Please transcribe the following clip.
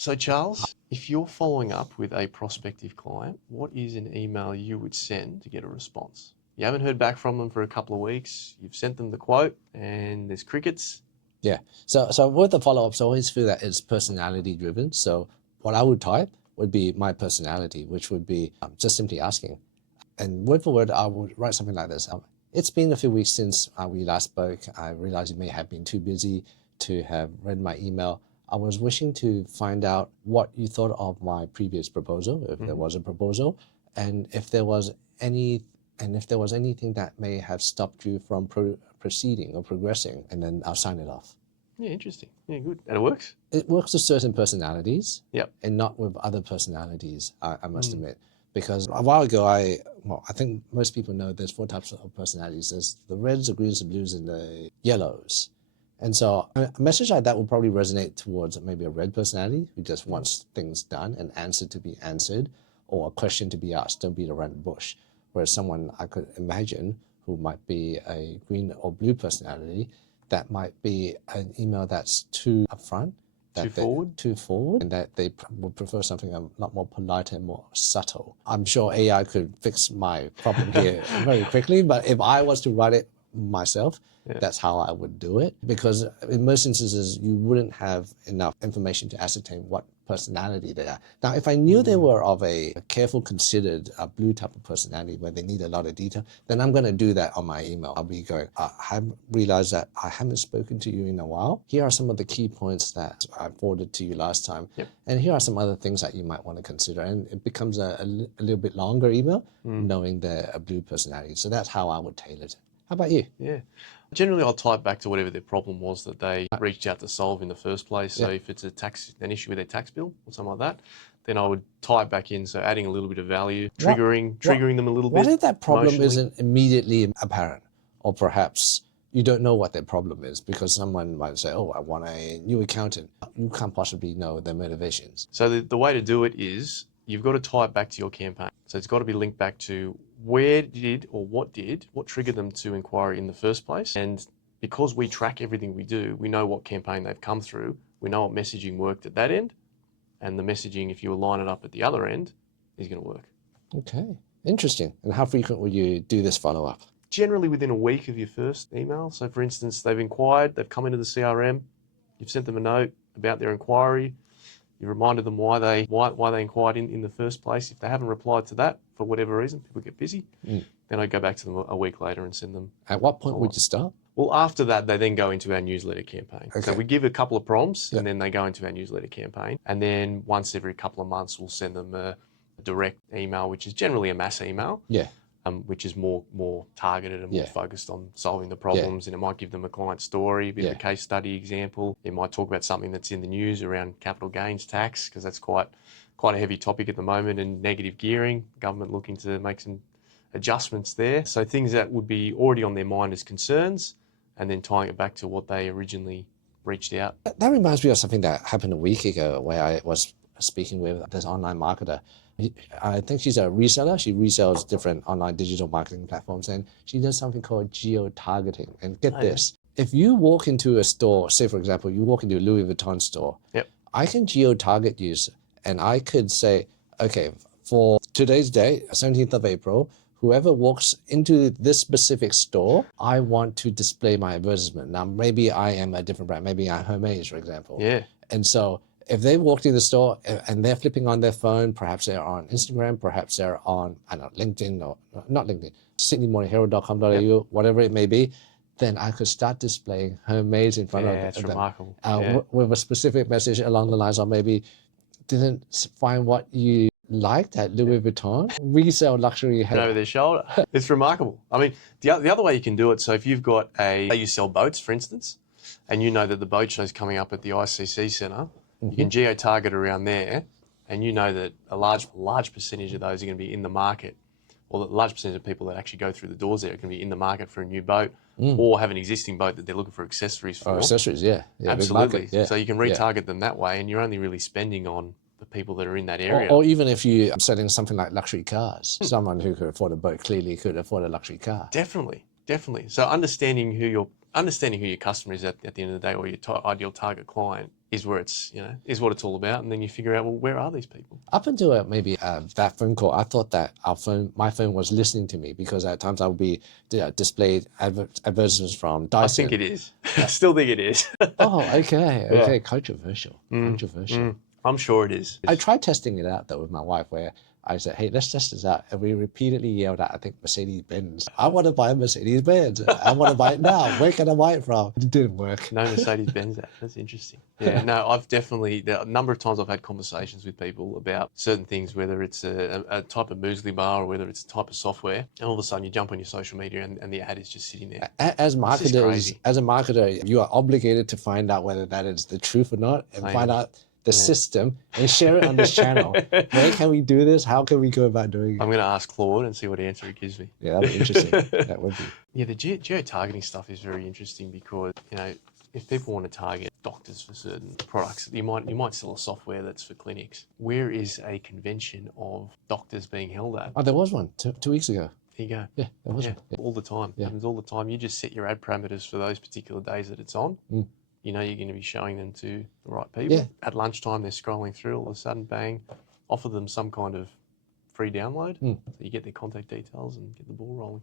So Charles, if you're following up with a prospective client, what is an email you would send to get a response? You haven't heard back from them for a couple of weeks. You've sent them the quote and there's crickets. Yeah. So with the follow-ups, I always feel that it's personality driven. So what I would type would be my personality, which would be just simply asking. And word for word, I would write something like this. It's been a few weeks since we last spoke. I realized you may have been too busy to have read my email. I was wishing to find out what you thought of my previous proposal, if there was a proposal, and if there was anything that may have stopped you from proceeding or progressing, and then I'll sign it off. Yeah, interesting. Yeah, good. And it works? It works with certain personalities, Yep. and not with other personalities, I must admit. Because a while ago, I think most people know there's 4 types of personalities. There's the reds, the greens, the blues, and the yellows. And so a message like that will probably resonate towards maybe a red personality who just wants things done and answer to be answered, or a question to be asked, don't beat around the bush. Whereas someone I could imagine who might be a green or blue personality, that might be an email that's too upfront, too forward, and that they would prefer something a lot more polite and more subtle. I'm sure AI could fix my problem here very quickly, but if I was to write it myself, that's how I would do it. Because in most instances, you wouldn't have enough information to ascertain what personality they are. Now, if I knew they were of a careful, considered blue type of personality where they need a lot of detail, then I'm going to do that on my email. I'll be going, I have realized that I haven't spoken to you in a while. Here are some of the key points that I forwarded to you last time. And here are some other things that you might want to consider. And it becomes a little bit longer email, knowing they're a blue personality. So that's how I would tailor it. How about you? Yeah. Generally, I'll type back to whatever their problem was that they reached out to solve in the first place. So if it's an issue with their tax bill or something like that, then I would type back in. So adding a little bit of value, triggering them a little bit. What if that problem isn't immediately apparent? Or perhaps you don't know what their problem is because someone might say, oh, I want a new accountant. You can't possibly know their motivations. So the way to do it is you've got to tie it back to your campaign. So it's got to be linked back to what triggered them to inquiry in the first place. And because we track everything we do, we know what campaign they've come through. We know what messaging worked at that end. And the messaging, if you align it up at the other end, is going to work. Okay, interesting. And how frequent will you do this follow-up? Generally within a week of your first email. So for instance, they've inquired, they've come into the CRM, you've sent them a note about their inquiry, you reminded them why they inquired in the first place. If they haven't replied to that for whatever reason, people get busy, then I go back to them a week later and send them. At what point would you start? Well, after that, they then go into our newsletter campaign. Okay. So we give a couple of prompts and then they go into our newsletter campaign. And then once every couple of months, we'll send them a direct email, which is generally a mass email. Yeah. Which is more targeted and more focused on solving the problems. And it might give them a client story, a bit of a case study example. It might talk about something that's in the news around capital gains tax, because that's quite a heavy topic at the moment, and negative gearing, government looking to make some adjustments there. So things that would be already on their mind as concerns, and then tying it back to what they originally reached out. That reminds me of something that happened a week ago where I was speaking with this online marketer. I think she's a reseller. She resells different online digital marketing platforms, and she does something called geo-targeting. And get this, if you walk into a store, say for example, you walk into a Louis Vuitton store, I can geo-target you, and I could say, okay, for today's date, 17th of April, whoever walks into this specific store, I want to display my advertisement. Now, maybe I am a different brand. Maybe I'm Hermes, for example. Yeah. And so if they walked in the store and they're flipping on their phone, perhaps they're on Instagram, perhaps they're on, I don't know, LinkedIn, or not LinkedIn, sydneymorningherald.com.au, whatever it may be, then I could start displaying Hermes in front of them. Yeah, it's remarkable. With a specific message along the lines of maybe, didn't find what you liked at Louis Vuitton, resell luxury over their shoulder. It's remarkable. I mean, the other way you can do it, so if you've got you sell boats, for instance, and you know that the boat show's coming up at the ICC Centre, you can geo-target around there, and you know that a large percentage of those are going to be in the market, or the large percentage of people that actually go through the doors there are going to be in the market for a new boat, or have an existing boat that they're looking for accessories for. Accessories, yeah. Absolutely. So you can retarget them that way, and you're only really spending on the people that are in that area. Or even if you're selling something like luxury cars, someone who could afford a boat clearly could afford a luxury car. Definitely. Definitely. So understanding who your customer is at the end of the day, or your ideal target client, is where it's, is what it's all about. And then you figure out, well, where are these people? Up until maybe that phone call, I thought that my phone was listening to me, because at times I would be displayed advertisements from Dyson. I think it is. I still think it is. Oh, okay, Yeah. okay, controversial. I'm sure it is. I tried testing it out though with my wife, where I said, "Hey, let's test this out," and we repeatedly yelled at, I think, Mercedes-Benz. I want to buy a Mercedes-Benz. I want to buy it now. Where can I buy it from? It didn't work. No Mercedes-Benz app. That's interesting. Yeah, no, I've definitely, a number of times I've had conversations with people about certain things, whether it's a type of muesli bar or whether it's a type of software, and all of a sudden you jump on your social media and the ad is just sitting there. As marketers, crazy. as a marketer, you are obligated to find out whether that is the truth or not, and find out the system and share it on this channel. Where can we do this? How can we go about doing it? I'm going to ask Claude and see what answer he gives me. Yeah, that'd be interesting. That would be. Yeah, the geo-targeting stuff is very interesting, because, if people want to target doctors for certain products, you might sell a software that's for clinics. Where is a convention of doctors being held at? Oh, there was one 2 weeks ago. There you go. Yeah, there was one. Yeah. All the time. Yeah. Happens all the time. You just set your ad parameters for those particular days that it's on. You're going to be showing them to the right people. Yeah. At lunchtime, they're scrolling through. All of a sudden, bang, offer them some kind of free download. So you get their contact details and get the ball rolling.